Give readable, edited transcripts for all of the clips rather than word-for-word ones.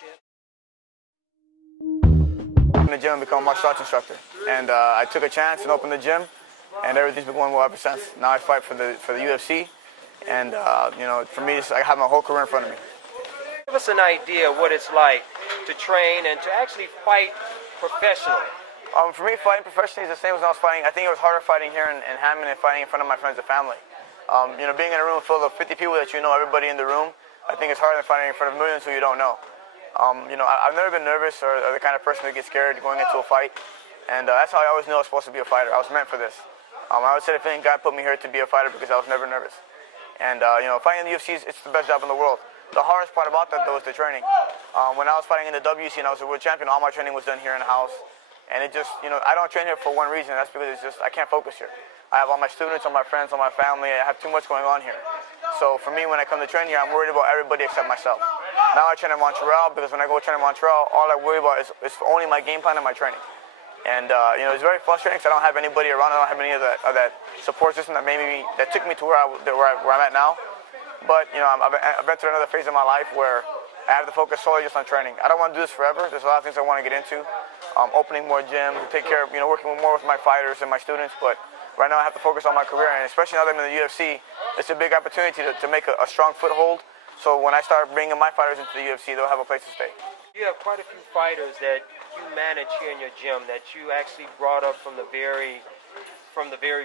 champ? In the gym and become a martial arts instructor, and I took a chance and opened the gym, and everything's been going well ever since. Now I fight for the UFC, and you know, for me, I have my whole career in front of me. Give us an idea what it's like to train and to actually fight professionally. For me, fighting professionally is the same as when I was fighting. I think it was harder fighting here in Hammond and fighting in front of my friends and family. You know, being in a room full of 50 people that you know, everybody in the room, I think it's harder than fighting in front of millions who you don't know. You know, I've never been nervous or the kind of person that gets scared going into a fight, and that's how I always knew I was supposed to be a fighter. I was meant for this. I would say the feeling God put me here to be a fighter because I was never nervous. And you know, fighting in the UFC, it's the best job in the world. The hardest part about that, though, is the training. When I was fighting in the WC and I was a world champion, all my training was done here in the house. And it just, you know, I don't train here for one reason. That's because it's just, I can't focus here. I have all my students, all my friends, all my family. I have too much going on here. So for me, when I come to train here, I'm worried about everybody except myself. Now I train in Montreal because when I go train in Montreal, all I worry about is only my game plan and my training. And you know, it's very frustrating because I don't have anybody around. I don't have any of that support system that took me to where I'm at now. But you know, I've been through another phase of my life where I have to focus solely just on training. I don't want to do this forever. There's a lot of things I want to get into. Opening more gyms, take care of, you know, working more with my fighters and my students. But right now I have to focus on my career, and especially now that I'm in the UFC, it's a big opportunity to make a strong foothold. So when I start bringing my fighters into the UFC, they'll have a place to stay. You have quite a few fighters that you manage here in your gym that you actually brought up from the very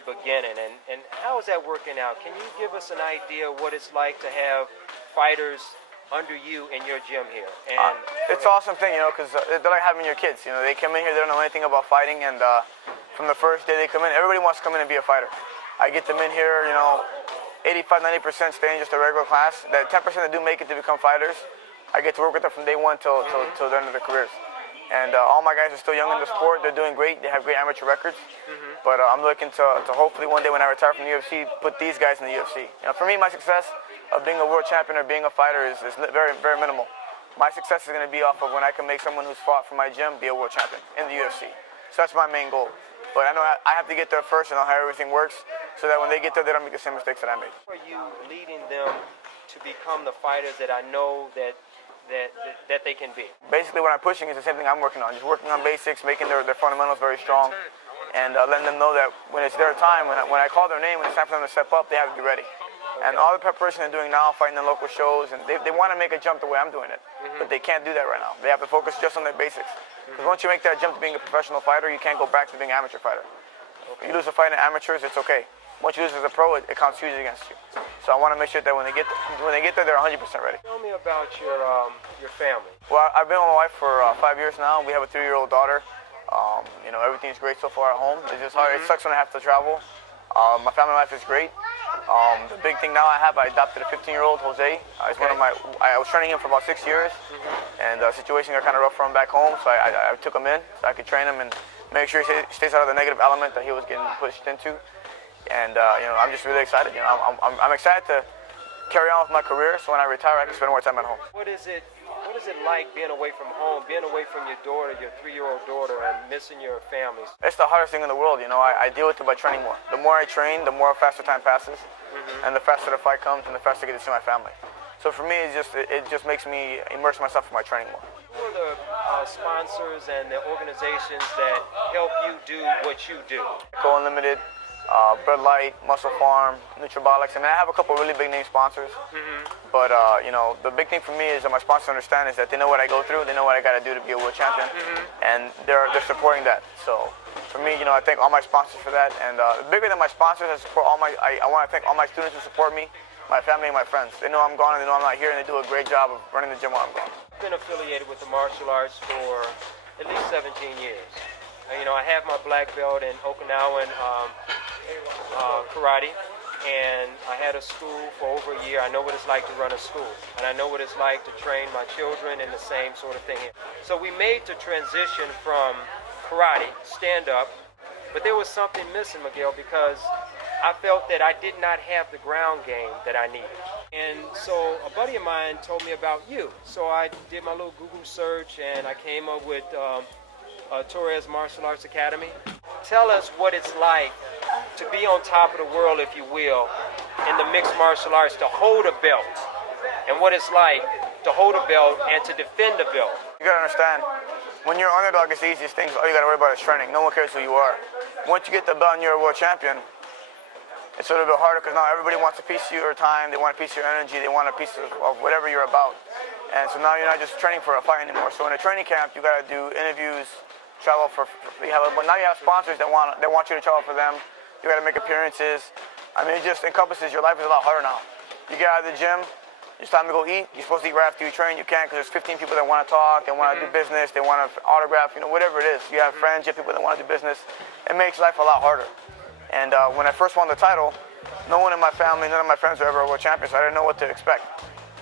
beginning, and how is that working out? Can you give us an idea of what it's like to have fighters under you in your gym here? And it's an awesome thing, you know, because they're like having your kids. You know, they come in here, they don't know anything about fighting, and from the first day they come in, everybody wants to come in and be a fighter. I get them in here, you know, 85–90% stay in just a regular class. That 10% that do make it to become fighters, I get to work with them from day one till the end of their careers. And all my guys are still young in the sport. They're doing great. They have great amateur records. But I'm looking to hopefully one day when I retire from the UFC, put these guys in the UFC. You know, for me, my success of being a world champion or being a fighter is very, very minimal. My success is going to be off of when I can make someone who's fought for my gym be a world champion in the UFC. So that's my main goal. But I know I have to get there first and know how everything works so that when they get there, they don't make the same mistakes that I made. Are you leading them to become the fighters that I know that they can be? Basically, what I'm pushing is the same thing I'm working on. Just working on basics, making their fundamentals very strong, and letting them know that when it's their time, when I call their name, when it's time for them to step up, they have to be ready. And all the preparation they're doing now, fighting in local shows, and they want to make a jump the way I'm doing it, but they can't do that right now. They have to focus just on their basics. Because once you make that jump to being a professional fighter, you can't go back to being an amateur fighter. You lose a fight in amateurs, it's okay. Once you lose as a pro, it counts hugely against you. So I want to make sure that when they get there, they're 100% ready. Tell me about your family. Well, I've been with my wife for 5 years now. We have a 3-year-old daughter. You know, everything's great so far at home. It's just hard. It sucks when I have to travel. My family life is great. The big thing now I adopted a 15-year-old, Jose. I was training him for about 6 years, and the situation got kind of rough for him back home, so I took him in so I could train him and make sure he stays out of the negative element that he was getting pushed into. And you know, I'm just really excited. You know, I'm excited to carry on with my career, so when I retire, I can spend more time at home. What is it like being away from home, being away from your daughter, your 3-year-old daughter, and missing your family? It's the hardest thing in the world. You know, I deal with it by training more. The more I train, the more faster time passes, and the faster the fight comes, and the faster I get to see my family. So for me, it just makes me immerse myself in my training more. Who are the sponsors and the organizations that help you do what you do? Go Unlimited, Bud Light, Muscle Farm, Nutribolics. I mean, I have a couple really big name sponsors, but you know, the big thig for me is that my sponsors understand is that they know what I go through, they know what I got to do to be a world champion, and they're supporting that. So for me, you know, I thank all my sponsors for that, and bigger than my sponsors, I want to thank all my students who support me, my family and my friends. They know I'm gone and they know I'm not here, and they do a great job of running the gym while I'm gone. I've been affiliated with the martial arts for at least 17 years. You know, I have my black belt in Okinawan karate, and I had a school for over a year. I know what it's like to run a school, and I know what it's like to train my children and the same sort of thing here. So we made the transition from karate, stand-up, but there was something missing, Miguel, because I felt that I did not have the ground game that I needed. And so a buddy of mine told me about you. So I did my little Google search, and I came up with TORRES Martial Arts Academy. Tell us what it's like to be on top of the world, if you will, in the mixed martial arts, to hold a belt, and what it's like to hold a belt and to defend the belt. You gotta understand, when you're underdog, it's the easiest thing. All you gotta worry about is training. No one cares who you are. Once you get the belt and you're a world champion, it's a little bit harder because now everybody wants a piece of your time, they want a piece of your energy, they want a piece of whatever you're about. And so now you're not just training for a fight anymore. So in a training camp, you gotta do interviews, travel now you have sponsors that want you to travel for them. You gotta make appearances. I mean, it just encompasses your life is a lot harder now. You get out of the gym, it's time to go eat. You're supposed to eat right after you train. You can't because there's 15 people that want to talk, they want to do business, they want to autograph, whatever it is. You have friends, you have people that want to do business. It makes life a lot harder. And when I first won the title, no one in my family, none of my friends were ever world champions, so I didn't know what to expect.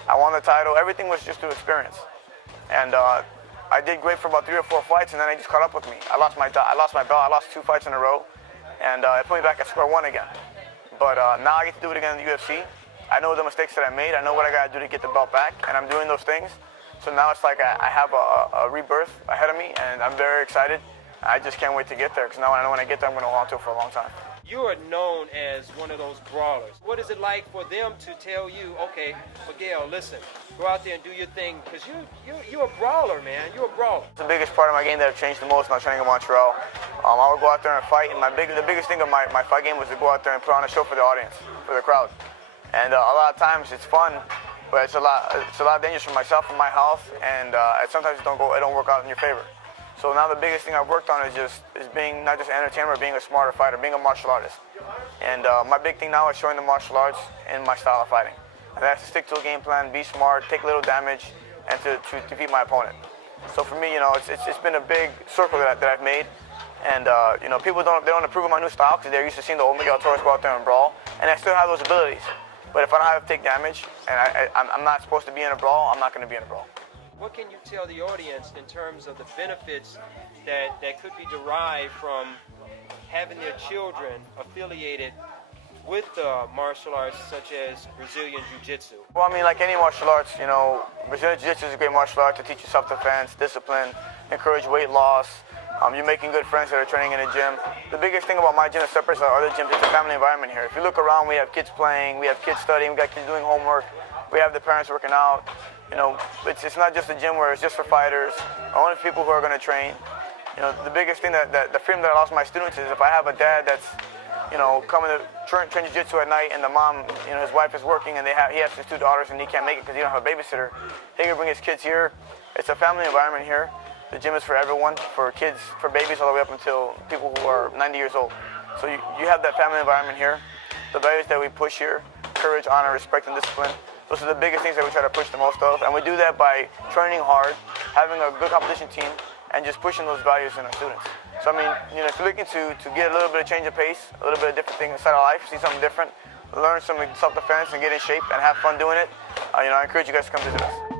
I won the title. Everything was just through experience. And I did great for about 3 or 4 fights, and then it just caught up with me. I lost my belt. I lost 2 fights in a row, and it put me back at square one again. But now I get to do it again in the UFC. I know the mistakes that I made. I know what I got to do to get the belt back, and I'm doing those things. So now it's like I have a rebirth ahead of me, and I'm very excited. I just can't wait to get there, because now I know when I get there, I'm going to hold on to it for a long time. You are known as one of those brawlers. What is it like for them to tell you, okay, Miguel, listen, go out there and do your thing, because you're a brawler, man. You're a brawler. The biggest part of my game that I've changed the most when I was training in Montreal, I would go out there and fight, and the biggest thing of my fight game was to go out there and put on a show for the audience, for the crowd. And a lot of times it's fun, but it's a lot dangerous for myself and my health, and sometimes it don't work out in your favor. So now the biggest thing I've worked on is being not just an entertainer, but being a smarter fighter, being a martial artist. And my big thing now is showing the martial arts in my style of fighting. And that's to stick to a game plan, be smart, take little damage, and to defeat my opponent. So for me, it's been a big circle that I've made. And people don't approve of my new style because they're used to seeing the old Miguel Torres go out there and brawl. And I still have those abilities. But if I don't have to take damage, and I'm not supposed to be in a brawl, I'm not going to be in a brawl. What can you tell the audience in terms of the benefits that could be derived from having their children affiliated with martial arts such as Brazilian Jiu-Jitsu? Well, I mean, like any martial arts, Brazilian Jiu-Jitsu is a great martial art to teach you self-defense, discipline, encourage weight loss. You're making good friends that are training in a gym. The biggest thing about my gym that separates our other gyms is the family environment here. If you look around, we have kids playing, we have kids studying, we got kids doing homework, we have the parents working out. It's not just a gym where it's just for fighters, only for people who are going to train. The biggest thing the freedom that I lost my students is if I have a dad that's, coming to train jiu-jitsu at night and the mom, his wife is working and he has his 2 daughters and he can't make it because he don't have a babysitter, he can bring his kids here. It's a family environment here. The gym is for everyone, for kids, for babies all the way up until people who are 90 years old. So you have that family environment here. The values that we push here, courage, honor, respect, and discipline, those are the biggest things that we try to push the most of. And we do that by training hard, having a good competition team, and just pushing those values in our students. So I mean, if you're looking to get a little bit of change of pace, a little bit of different thing inside of life, see something different, learn some self-defense and get in shape and have fun doing it, I encourage you guys to come visit us.